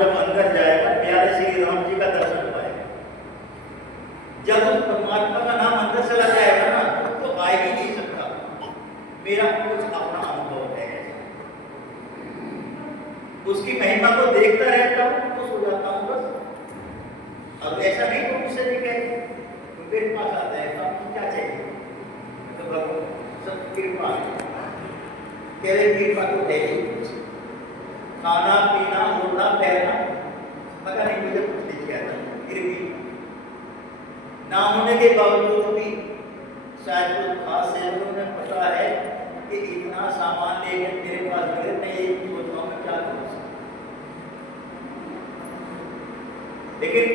जब अंदर जाएगा प्यारे श्री राम जी का दर्शन पाएगा। जब उस परमात्मा का नाम अंदर चला जाएगा ना तो आ ही नहीं सकता। मेरा कुछ अपना अनुभव है, उसकी महिमा को देखता रहता हूँ तो सो जाता हूँ बस। अब ऐसा नहीं तो मुझसे नहीं कहते तो मेरे पास आता है तो आपको क्या चाहिए, तो भगवान सब कृपा कह रहे, कृपा तो है ही, खाना पीना उड़ना पैरना पता नहीं मुझे कुछ नहीं किया था, फिर भी ना होने के बावजूद भी शायद कुछ खास सेवकों में पता है कि इतना सामान लेकर मेरे पास गए, मैं ये सोचता हूँ क्या करूँ। लेकिन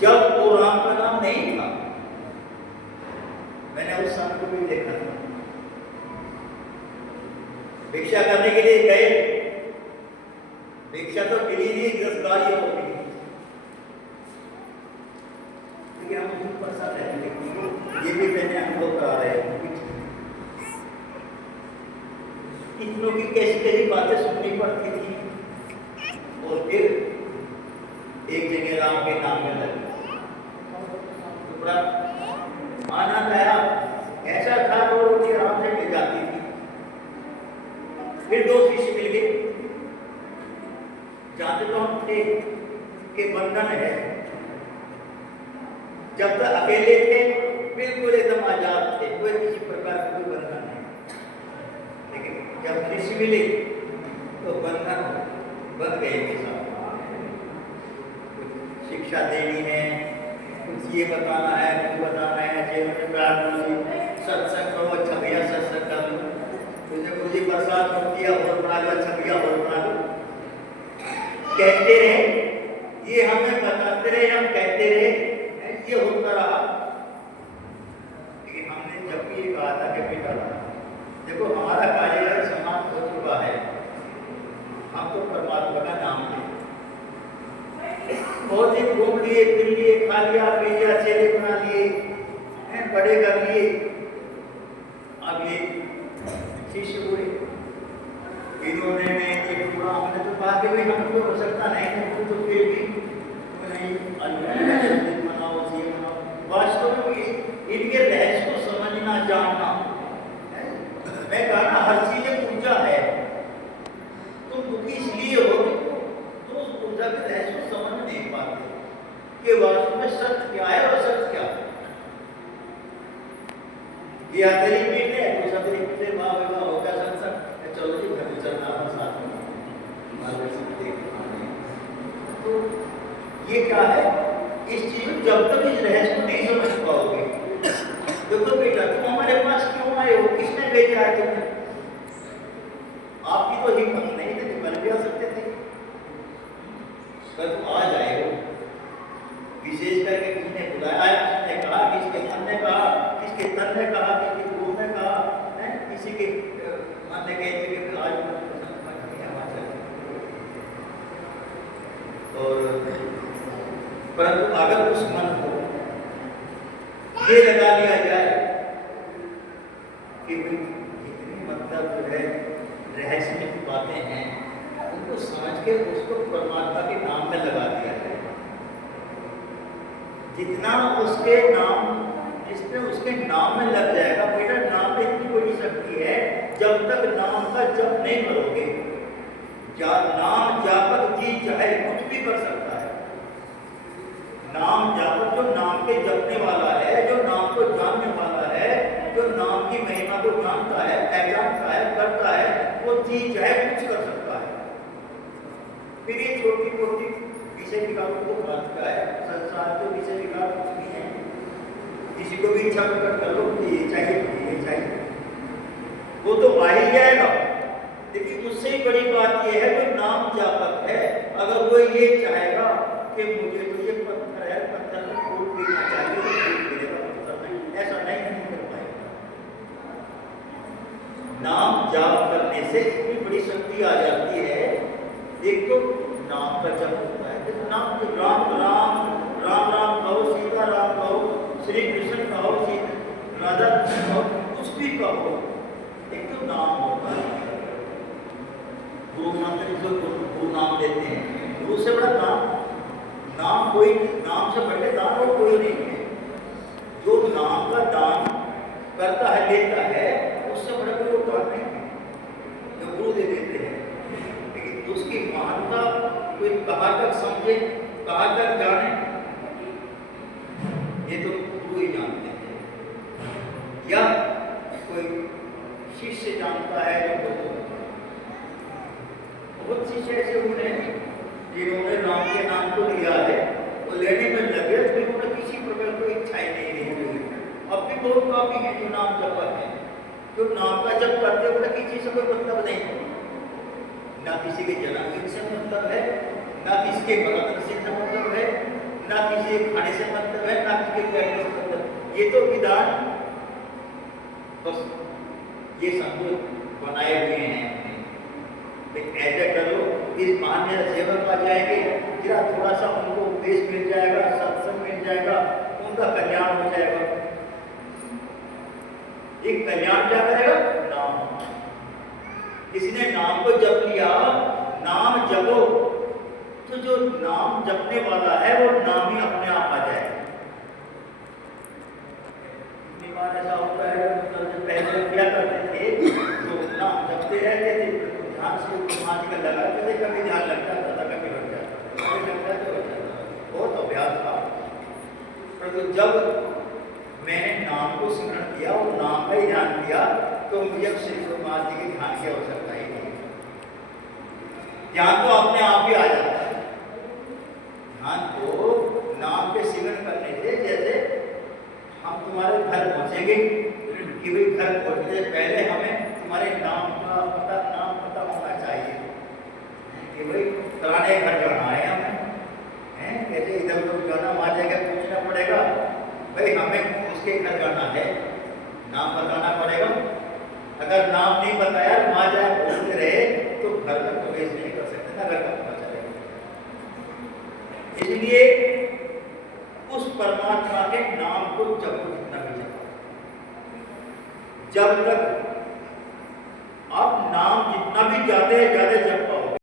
जब वो राम का नाम नहीं था, मैंने उस संत को भी देखा था, भिक्षा करने के लिए गए, भिक्षा तो मिली नहीं, गिरफ्तारी हो गई, लेकिन हम उन पर साथ रहते, ये भी मैंने अनुभव करा रहे हैं। इतनों की कैसी कैसी बातें सुननी पड़ती थी, और फिर एक जगह राम के नाम में लगे तो बड़ा आनंद आया। ऐसा था वो रोटी राम से मिल जाती थी। फिर दो शिष्य मिल गए, जानते तो हम थे कि बंधन है, जब तक अकेले थे बिल्कुल एकदम आजाद थे, कोई किसी प्रकार का कोई बंधन नहीं, लेकिन जब शिष्य मिले तो बंधन बन गए के साथ। शिक्षा देनी है, कुछ ये बताना है, कुछ बताना है, जीवन में सत्संग करो, अच्छा भैया सत्संग कर लो, तुझे मुझे बरसात होती है और बना लो, अच्छा भैया और बना लो, कहते रहे, ये हमें बताते रहे, हम कहते रहे, ये होता रहा। लेकिन हमने जब भी ये कहा था कि बेटा देखो हमारा कार्य समाप्त हो चुका है, हम तो परमात्मा का नाम लें, बहुत दिन घूम लिए, फिर लिए, खा लिया, पी लिया, चेहरे बना लिए, बड़े कर लिए, अब ये शिष्य हुए, इन्होंने एक पूरा हमने तो कहा कि भाई हम तो हो सकता नहीं है, तो फिर भी नहीं बनाओ, ये बनाओ। वास्तव में इनके रहस्य को समझना जानना, मैं कहा ना हर चीज एक पूजा है, तुम दुखी इसलिए हो तो उस पूजा के रहस्य को समझ नहीं पाते कि वास्तव में सत्य क्या है और सत्य क्या है। ये आतरी पीठ है, दूसरा तरीके से वाह विवाह होगा संसद, चलो जी घर चलना है साथ में, तो ये क्या है, इस चीज को जब तक इस रहस्य को नहीं समझ पाओगे, देखो बेटा तुम हमारे पास क्यों आए हो, किसने भेजा है तुम्हें, आपकी तो हिम्मत नहीं थी, तुम भी आ सकते थे, पर तुम आ जाए हो, विशेष करके किसने बुलाया, किसने कहा, किसके मन ने कहा, किसके तन ने कहा, किसके रूप ने कहा, किसी के मन ने कहे कि आज और परंतु अगर उस मन को ये लगा लिया जाए कि इतनी मतलब जो है रहस्य में बातें हैं, उनको समझ के उसको परमात्मा के नाम में लगा दिया जाए, जितना उसके नाम, जिसमें उसके नाम में लग जाएगा, बेटा नाम में इतनी बड़ी शक्ति है, जब तक नाम का जप नहीं करोगे, नाम जापक जी चाहे कुछ भी कर सकता है, नाम जापक जो नाम के जपने वाला है, जो नाम को जानने वाला है, जो नाम की महिमा को जानता है, पहचानता है, करता है, वो जी चाहे कुछ कर सकता है। फिर ये छोटी छोटी विषय विकारों को बात का है, संसार के विषय विकार कुछ नहीं है, किसी को भी इच्छा प्रकट कर लो, ये चाहिए, वो तो आ ही जाएगा, लेकिन उससे बड़ी बात यह है जो नाम जापक है, अगर वो ये चाहेगा कि मुझे तो ये पत्थर है, पत्थर में फूल पीना चाहिए तो फूल पीएगा, पत्थर में ऐसा नहीं कर पाएगा। नाम जाप करने से इतनी बड़ी शक्ति आ जाती है, एक तो नाम का जप होता है, तो नाम राम राम राम राम कहो, सीता राम कहो, श्री कृष्ण कहो, राधा कहो, कुछ भी कहो, एक तो नाम होता है, गुरु मंत्र जो गुरु नाम लेते हैं, दूसरा उससे बड़ा दान, नाम कोई, नाम से बढ़ के दान और कोई नहीं है। जो नाम का दान करता है, लेता है, उससे बड़ा कोई दान नहीं है जो गुरु दे देते हैं। लेकिन उसकी महानता कोई कहाँ तक समझे, कहाँ तक जाने, ये तो गुरु ही जानते हैं, या कोई शिष्य जानता है जो गुरु। बहुत शिष्य ऐसे हुए हैं जिन्होंने राम के नाम को लिया है, वो लेने में लगे, फिर उन्हें किसी प्रकार कोई इच्छाएं नहीं रही। अब भी बहुत काफी है जो नाम जप है, जो नाम का जप करते हुए किसी से कोई मतलब नहीं, ना किसी के जन्मदिन से मतलब है, ना किसी के मरण से मतलब है, ना किसी के खाने से मतलब है, ना किसी के बैठने से मतलब। ये तो विधान बस ये समझो बनाए हुए हैं। ऐसे करो, इस मान्य सेवक आ जाएंगे, जरा थोड़ा सा उनको उपदेश मिल जाएगा, सत्संग मिल जाएगा, उनका कल्याण हो जाएगा। एक कल्याण क्या करेगा? नाम। किसने नाम को जप लिया, नाम जपो, तो जो नाम जपने वाला है वो नाम ही अपने आप आ जाएगा। इतनी बार ऐसा होता है, तो पहले क्या करते थे, तो नाम जपते रहते थे, ध्यान से समाज का लगाते थे, कभी ध्यान लग जाता था, कभी हट जाता था, कभी लग जाता था, बहुत अभ्यास था। परंतु जब मैंने नाम को स्मरण किया और नाम का ही ध्यान किया, तो मुझे श्री गुरुनाथ जी के ध्यान की आवश्यकता ही नहीं। ध्यान तो अपने आप ही आ जाता है। ध्यान को नाम के सिमरण करने से, जैसे हम तुम्हारे घर पहुंचेंगे कि भाई घर पहुंचने से पहले हमें तुम्हारे नाम का पता होना चाहिए कि भाई फलाने घर जाना है हमें, कैसे इधर उधर जाना, वहाँ जाकर पूछना पड़ेगा, भाई हमें उसके घर जाना है, नाम बताना पड़ेगा। अगर नाम नहीं बताया, वहाँ जाए बोलते रहे, तो घर तक प्रवेश नहीं कर सकते, ना घर तक पता चलेगा। इसलिए उस परमात्मा के नाम को जपो जितना भी जब तक